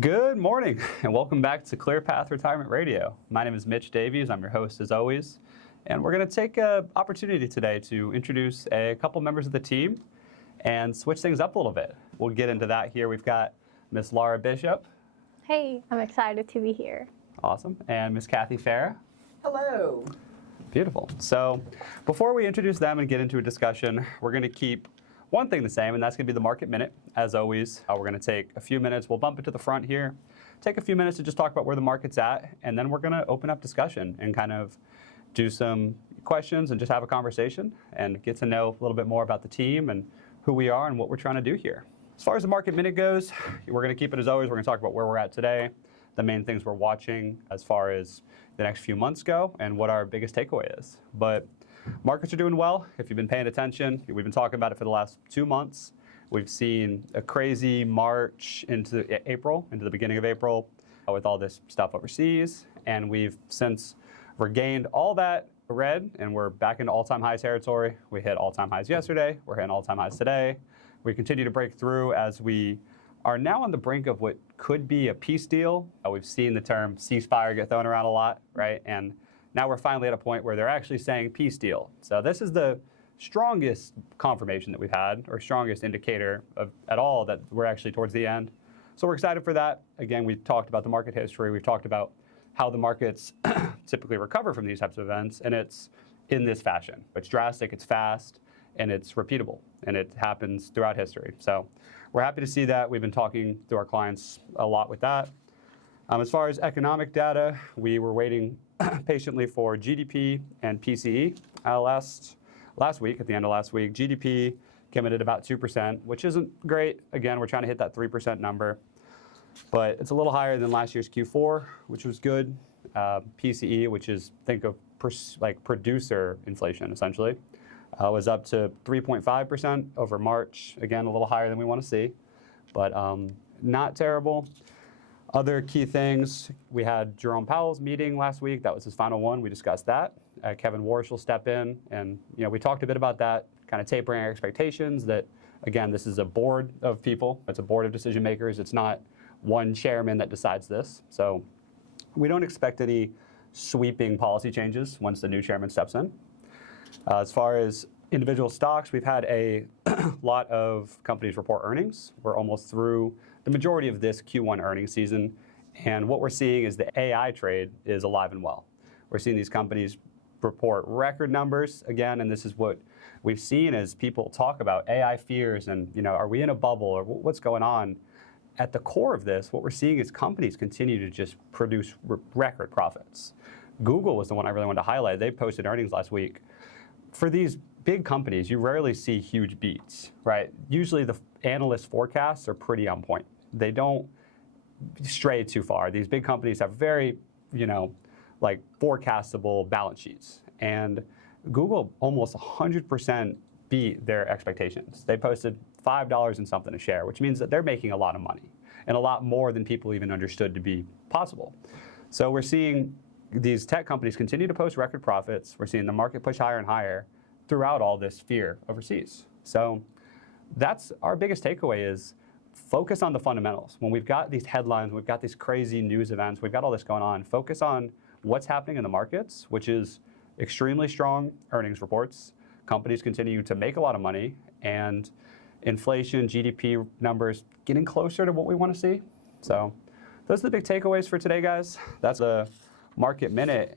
Good morning and welcome back to ClearPath Retirement Radio. My name is Mitch Davies. I'm your host as always. And we're going to take an opportunity today to introduce a couple members of the team and switch things up a little bit. We'll get into that here. We've got Miss Laura Bishop. Hey, I'm excited to be here. Awesome. And Miss Kathy Farah. Hello. Beautiful. So before we introduce them and get into a discussion, we're going to keep one thing the same, and that's going to be the market minute. As always, we're going to take a few minutes. We'll bump it to the front here, take a few minutes to just talk about where the market's at, and then we're going to open up discussion and kind of do some questions and just have a conversation and get to know a little bit more about the team and who we are and what we're trying to do here. As far as the market minute goes, we're going to keep it as always. We're going to talk about where we're at today, the main things we're watching as far as the next few months go, and what our biggest takeaway is. But markets are doing well. If you've been paying attention, we've been talking about it for the last 2 months. We've seen a crazy March into April, into the beginning of April, with all this stuff overseas. And we've since regained all that red, and we're back into all-time high territory. We hit all-time highs yesterday. We're hitting all-time highs today. We continue to break through as we are now on the brink of what could be a peace deal. We've seen the term ceasefire get thrown around a lot, right? And now we're finally at a point where they're actually saying peace deal. So this is the strongest confirmation that we've had, or strongest indicator at all that we're actually towards the end. So we're excited for that. Again, we've talked about the market history. We've talked about how the markets typically recover from these types of events, and it's in this fashion. It's drastic, it's fast, and it's repeatable, and it happens throughout history. So we're happy to see that. We've been talking to our clients a lot with that. As far as economic data, we were waiting patiently for GDP and PCE last week. At the end of last week, GDP came in at about 2%, which isn't great. Again, we're trying to hit that 3% number, but it's a little higher than last year's Q4, which was good. PCE, which is, think of like producer inflation essentially, was up to 3.5% over March. Again, a little higher than we want to see, but not terrible. Other key things, we had Jerome Powell's meeting last week. That was his final one. We discussed that. Kevin Warsh will step in, and we talked a bit about that, kind of tapering our expectations that, again, this is a board of people. It's a board of decision makers. It's not one chairman that decides this. So we don't expect any sweeping policy changes once the new chairman steps in. As far as individual stocks, we've had a lot of companies report earnings. We're almost through the majority of this Q1 earnings season, and what we're seeing is the AI trade is alive and well. We're seeing these companies report record numbers again, and this is what we've seen as people talk about AI fears and, are we in a bubble or what's going on? At the core of this, what we're seeing is companies continue to just produce record profits. Google was the one I really wanted to highlight. They posted earnings last week. For these big companies, you rarely see huge beats, right? Usually the analyst forecasts are pretty on point. They don't stray too far. These big companies have very, like forecastable balance sheets. And Google almost 100% beat their expectations. They posted $5 and something a share, which means that they're making a lot of money and a lot more than people even understood to be possible. So we're seeing these tech companies continue to post record profits. We're seeing the market push higher and higher throughout all this fear overseas. So that's our biggest takeaway is focus on the fundamentals. When we've got these headlines, we've got these crazy news events, we've got all this going on, focus on what's happening in the markets, which is extremely strong earnings reports. Companies continue to make a lot of money, and inflation, GDP numbers getting closer to what we want to see. So those are the big takeaways for today, guys. That's a market minute.